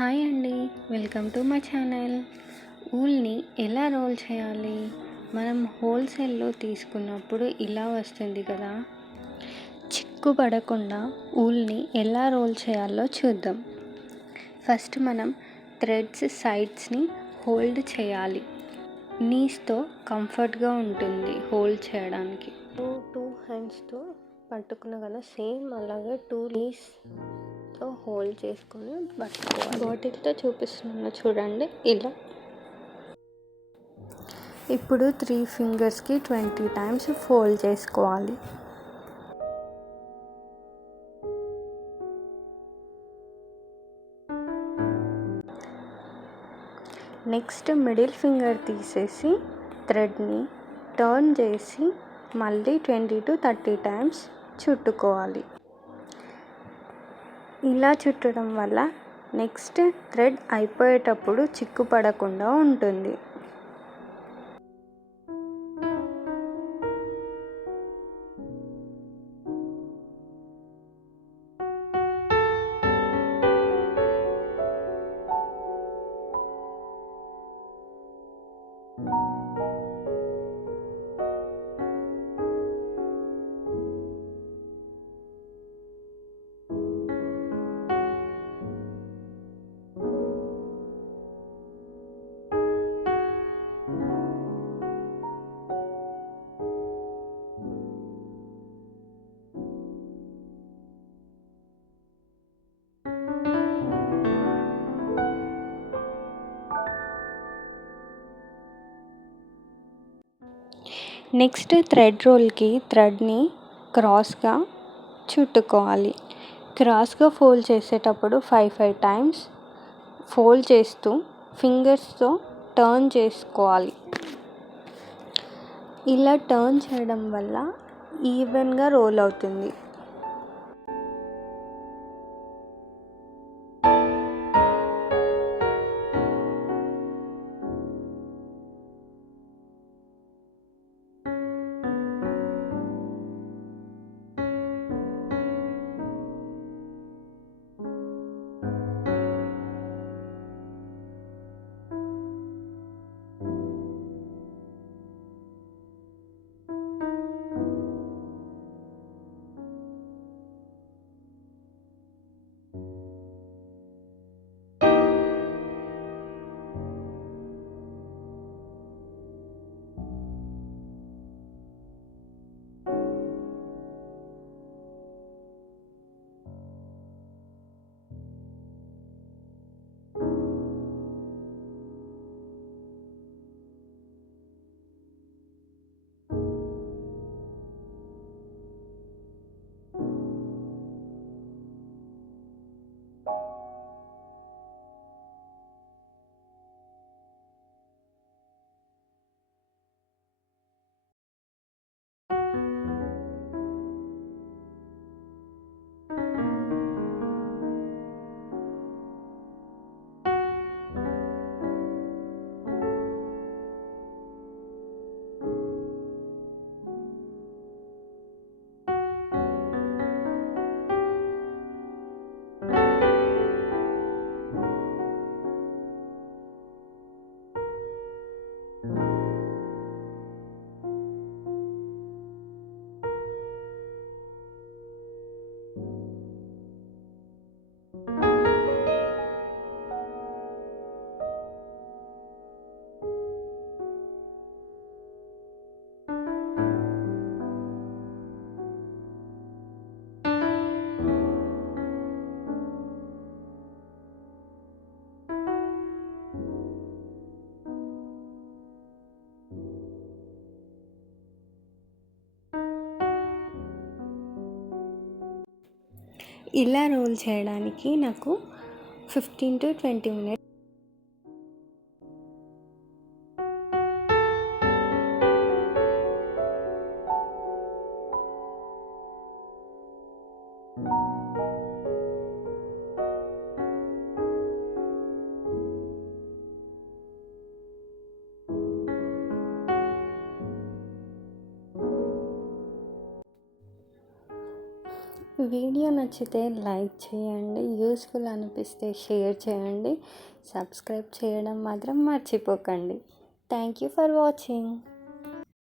Hi అండి, welcome to my channel. ఊల్ని ఎలా role చేయాలి? మనం హోల్సేల్లో తీసుకున్నప్పుడు ఇలా వస్తుంది కదా. చిక్కు పడకుండా ఊల్ని ఎలా రోల్ చేయాలో చూద్దాం. ఫస్ట్ మనం థ్రెడ్స్ సైడ్స్ని హోల్డ్ చేయాలి. నీస్తో కంఫర్ట్గా ఉంటుంది హోల్డ్ చేయడానికి. టూ హ్యాండ్స్తో పట్టుకున్న కదా, సేమ్ అలాగే టూ నీస్తో హోల్డ్ చేసుకొని పట్టుకోవాలి. బాటిల్తో చూపిస్తున్నాను చూడండి, ఇలా. ఇప్పుడు 3 ఫింగర్స్కి 20 టైమ్స్ ఫోల్డ్ చేసుకోవాలి. నెక్స్ట్ మిడిల్ ఫింగర్ తీసేసి థ్రెడ్ని టర్న్ చేసి మళ్ళీ 20 to 30 టైమ్స్ చుట్టుకోవాలి. ఇలా చుట్టడం వల్ల నెక్స్ట్ థ్రెడ్ అయిపోయేటప్పుడు చిక్కు పడకుండా ఉంటుంది. నెక్స్ట్ థ్రెడ్ రోల్కి థ్రెడ్ని క్రాస్గా చుట్టుకోవాలి. క్రాస్గా ఫోల్డ్ చేసేటప్పుడు 5 టైమ్స్ ఫోల్డ్ చేస్తూ ఫింగర్స్తో టర్న్ చేసుకోవాలి. ఇలా టర్న్ చేయడం వల్ల ఈవెన్గా రోల్ అవుతుంది. ఇలా రోల్ చేయడానికి నాకు 15 to 20 మినిట్స్. వీడియో నచ్చితే లైక్ చేయండి, యూస్ఫుల్ అనిపిస్తే షేర్ చేయండి, సబ్స్క్రైబ్ చేయడం మాత్రం మర్చిపోకండి. Thank you for watching.